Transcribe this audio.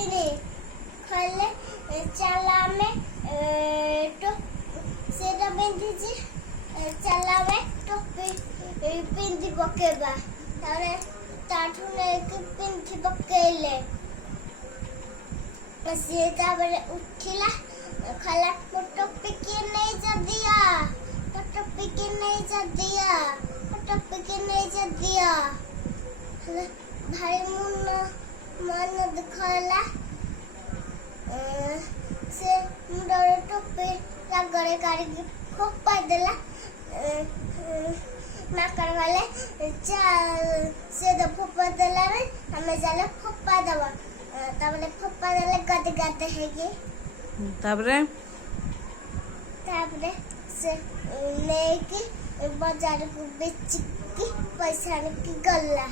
उठिनी खले चला में तो सेटा पिंधि चला में टोपी पिंधि पकेबा तारे ताठू ने पिंधि पकेले से ताबरे उठिला खला टोपी के नहीं जा दिया टोपी के नहीं जा दिया टोपी के नहीं जा दिया भाई मन दिखाला से मुंडरे टोपी लगड़े काढ़ी खोपा देला ना करवाले से तो फोपा देला रे हमें जाले फोपा दवा ताबले फोपा देले गद गद हेगे ताबरे से लेके बाजार को बेच के पैसा की गल्ला